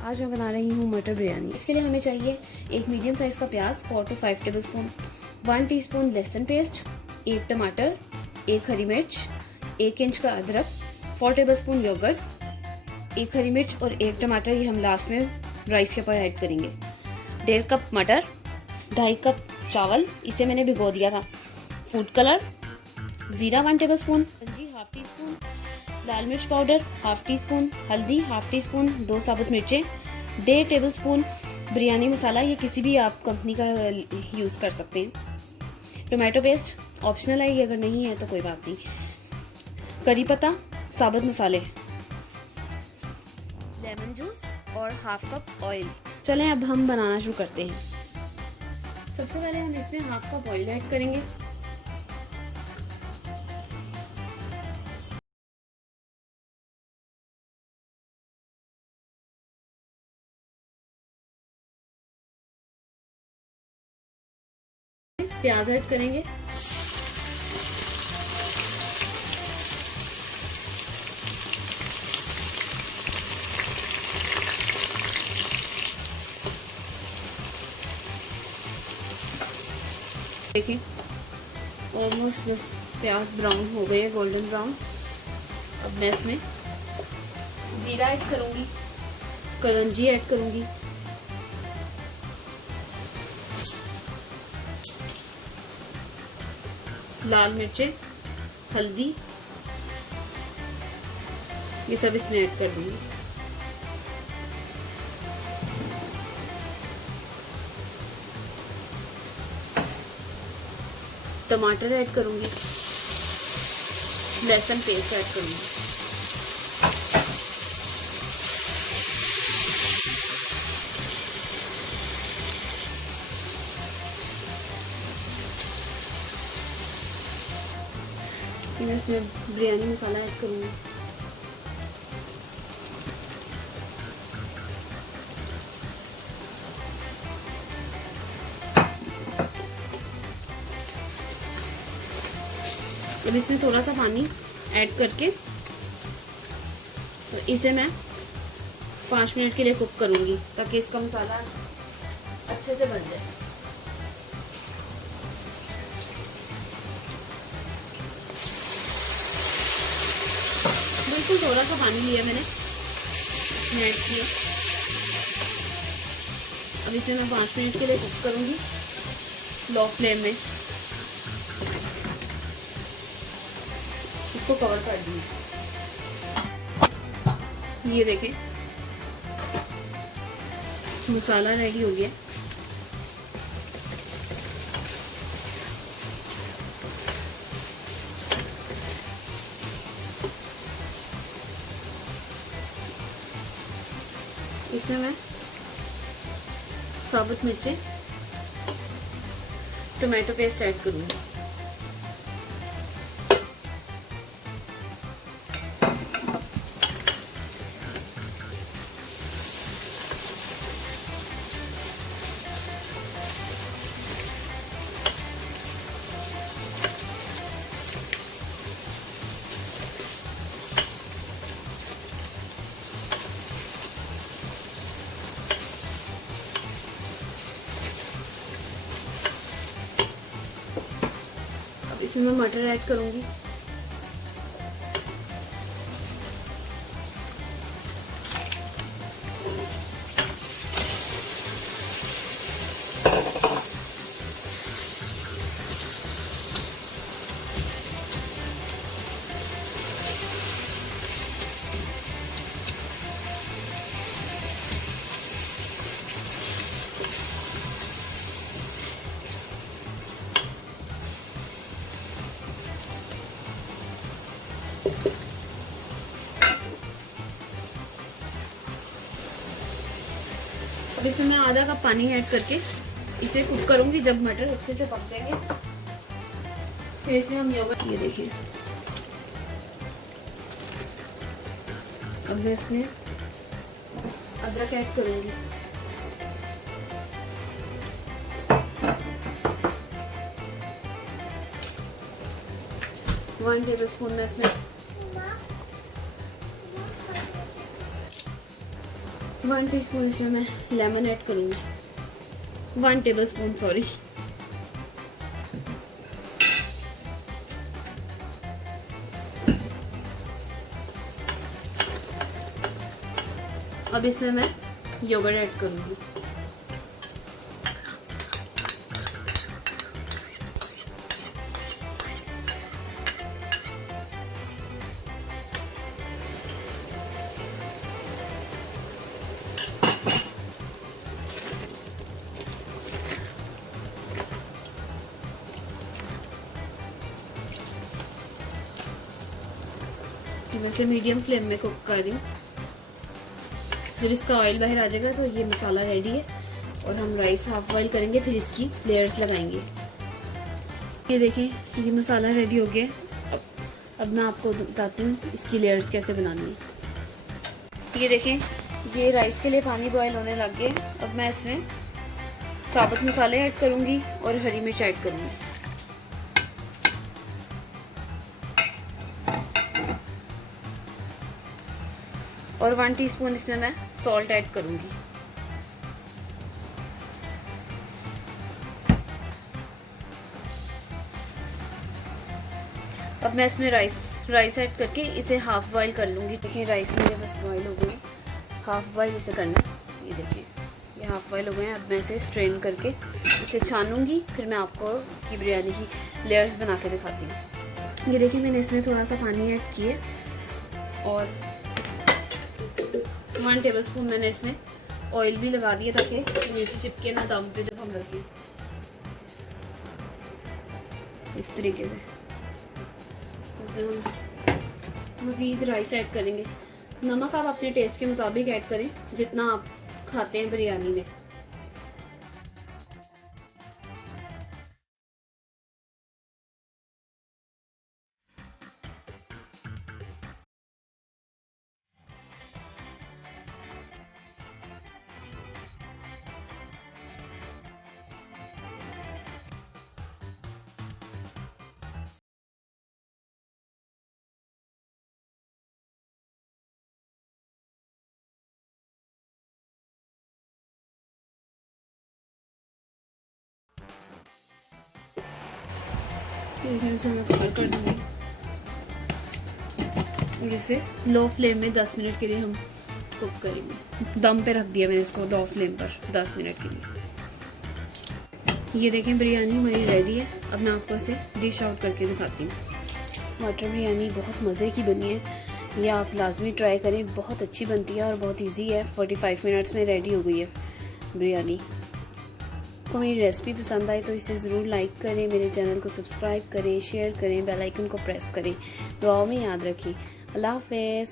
आज मैं बना रही हूँ मटर बिरयानी। इसके लिए हमें चाहिए एक मीडियम साइज का प्याज 4 to 5 टेबलस्पून, 1 टीस्पून लहसुन पेस्ट, 1 टमाटर, 1 हरी मिर्च, 1 इंच का अदरक, 4 टेबलस्पून योगर्ट, 1 हरी मिर्च और 1 टमाटर, ये हम लास्ट में राइस के ऊपर ऐड करेंगे। 1.5 कप मटर, 2.5 कप चावल, इसे मैंने भिगो दिया था। फूड कलर, जीरा 1 टेबलस्पून, जी 1/2 टीस्पून, लाल मिर्च पाउडर 1/2 टीस्पून, हल्दी 1/2 टीस्पून, 2 साबुत मिर्चें, 1.5 टेबलस्पून बिरयानी मसाला, ये किसी भी आप कंपनी का यूज़ कर सकते हैं। टोमेटो पेस्ट ऑप्शनल है, ये अगर नहीं है तो कोई बात नहीं। करी पत्ता, साबुत मसाले, लेमन जूस और 1/2 कप ऑयल। चलें अब हम बनाना शुरू करते हैं। सबसे पहले हम इसमें 1/2 कप ऑयल ऐड करेंगे। प्याज ऐड करेंगे। देखिए ऑलमोस्ट बस प्याज ब्राउन हो गए हैं, गोल्डन ब्राउन। अब मैं इसमें जीरा ऐड करूंगी, कलौंजी ऐड करूंगी, लाल मिर्चें, हल्दी, ये सब इसमें ऐड कर दूंगी। टमाटर ऐड करूंगी, लहसुन पेस्ट ऐड करूंगी। मैं इसमें बिरयानी मसाला ऐड करूंगी। अब इसमें थोड़ा सा पानी ऐड करके तो इसे मैं 5 मिनट के लिए कुक करूंगी ताकि इसका मसाला अच्छे से बन जाए। बिल्कुल थोड़ा सा पानी लिया मैंने, ऐड किया। अब इसे मैं 5 मिनट के लिए कुक करूंगी लो फ्लेम में। इसको कवर कर दूंगी। ये देखें मसाला रेडी हो गया। इसमें मैं साबुत मिर्चें, टोमेटो पेस्ट ऐड करूंगी। इसमें मैं मटर ऐड करूंगी। अब इसमें मैं आधा कप पानी ऐड करके इसे कुक करूंगी। जब मटर अच्छे से पक जाएंगे फिर इसमें हम योगर्ट, ये देखिए अब मैं इसमें अदरक ऐड करूंगी। वन टेबल स्पून में इसमें 1 टीस्पून इसमें मैं लेमन ऐड करूँगी, 1 टेबलस्पून सॉरी। अब इसमें मैं योगर्ट ऐड करूँगी। मैं इसे मीडियम फ्लेम में कुक कर रही हूँ। जब इसका ऑयल बाहर आ जाएगा तो ये मसाला रेडी है और हम राइस हाफ बॉईल करेंगे, फिर इसकी लेयर्स लगाएंगे। ये देखें ये मसाला रेडी हो गया। अब मैं आपको बताती हूँ इसकी लेयर्स कैसे बनानी है। ये देखें ये राइस के लिए पानी बॉईल होने लग गया। अब मैं इसमें साबुत मसाले ऐड करूँगी और हरी मिर्च ऐड करूँगी। और 1 टीस्पून इसमें मैं सॉल्ट ऐड करूंगी। अब मैं इसमें राइस ऐड करके इसे हाफ बॉईल कर लूंगी। देखिए राइस मेरे बस बॉईल हो गई, हाफ बॉईल इसे करना। ये देखिए ये हाफ बॉईल हो गए हैं। अब मैं इसे स्ट्रेन करके इसे छानूंगी, फिर मैं आपको इसकी बिरयानी की लेयर्स बना के दिखाती हूँ। ये देखिए मैंने इसमें थोड़ा सा पानी ऐड किए और 1 टेबलस्पून मैंने इसमें ऑयल भी लगा दिया ताकि नीचे चिपके ना दम पे जब हम रखें। इस तरीके से हम मज़ीद राइस ऐड करेंगे। नमक आप अपने टेस्ट के मुताबिक ऐड करें जितना आप खाते हैं बिरयानी में। इसे मैं कवर कर दूंगी और इसे लो फ्लेम में 10 मिनट के लिए हम कुक करेंगे। दम पे रख दिया मैंने इसको लो फ्लेम पर 10 मिनट के लिए। ये देखें बिरयानी हमारी रेडी है। अब मैं आपको इसे डिश आउट करके दिखाती हूँ। मटर बिरयानी बहुत मज़े की बनी है, ये आप लाजमी ट्राई करें, बहुत अच्छी बनती है और बहुत इजी है। 45 मिनट्स में रेडी हो गई है बिरयानी। आपको मेरी रेसिपी पसंद आए तो इसे ज़रूर लाइक करें, मेरे चैनल को सब्सक्राइब करें, शेयर करें, बेल आइकन को प्रेस करें। दुआओं में याद रखें। अल्लाह हाफ़िज़।